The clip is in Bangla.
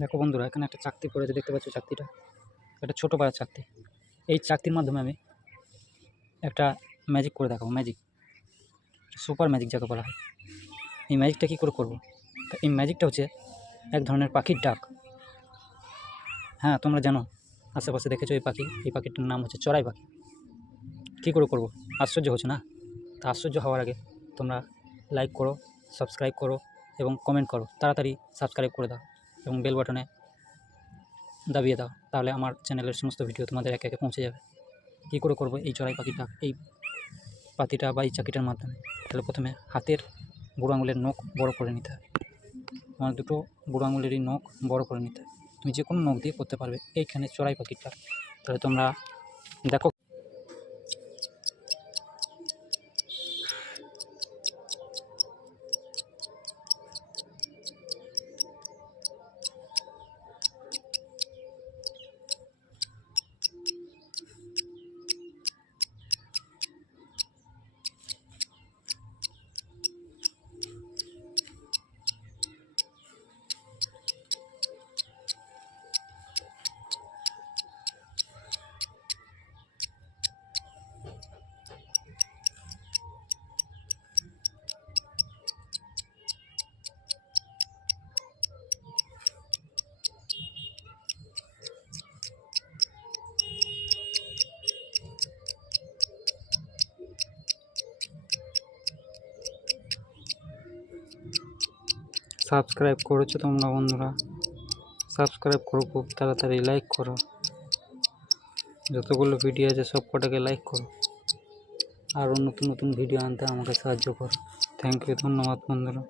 দেখো বন্ধুরা, এখানে একটা চাকতি পড়েছে, দেখতে পাচ্ছ চাকতিটা? একটা ছোটো পাড়ার চাকতি। এই চাকতির মাধ্যমে আমি একটা ম্যাজিক করে দেখাবো। ম্যাজিক, সুপার ম্যাজিক যাকে বলা হয়। এই ম্যাজিকটা কী করে করবো? তা এই ম্যাজিকটা হচ্ছে এক ধরনের পাখির ডাক। হ্যাঁ, তোমরা জানো, আশেপাশে দেখেছো এই পাখি। এই পাখিটার নাম হচ্ছে চড়াই পাখি। কী করে করবো? আশ্চর্য হচ্ছে না? তা আশ্চর্য হওয়ার আগে তোমরা লাইক করো, সাবস্ক্রাইব করো এবং কমেন্ট করো। তাড়াতাড়ি সাবস্ক্রাইব করে দাও এবং বেল বাটনে দাবিয়ে দাও, তাহলে আমার চ্যানেলের সমস্ত ভিডিও তোমাদের একে একে পৌঁছে যাবে। কী করে করবো এই চড়াই পাখিটা, এই পাতিটা বা এই চাকিটার মাধ্যমে? তাহলে প্রথমে হাতের বুড়ো আঙুলের নখ বড় করে নিতে হবে। আমার দুটো বুড়ো আঙুলেরই নখ বড় করে নিতে হবে। তুমি যে কোনো নখ দিয়ে করতে পারবে এইখানে চড়াই পাখিটা। তাহলে তোমরা দেখো। সাবস্ক্রাইব করেছো তোমরা বন্ধুরা? সাবস্ক্রাইব করো খুব তাড়াতাড়ি, লাইক করো। যতগুলো ভিডিও আছে সব কটাকে লাইক করো। আরও নতুন নতুন ভিডিও আনতে আমাকে সাহায্য করো। থ্যাংক ইউ, ধন্যবাদ বন্ধুরা।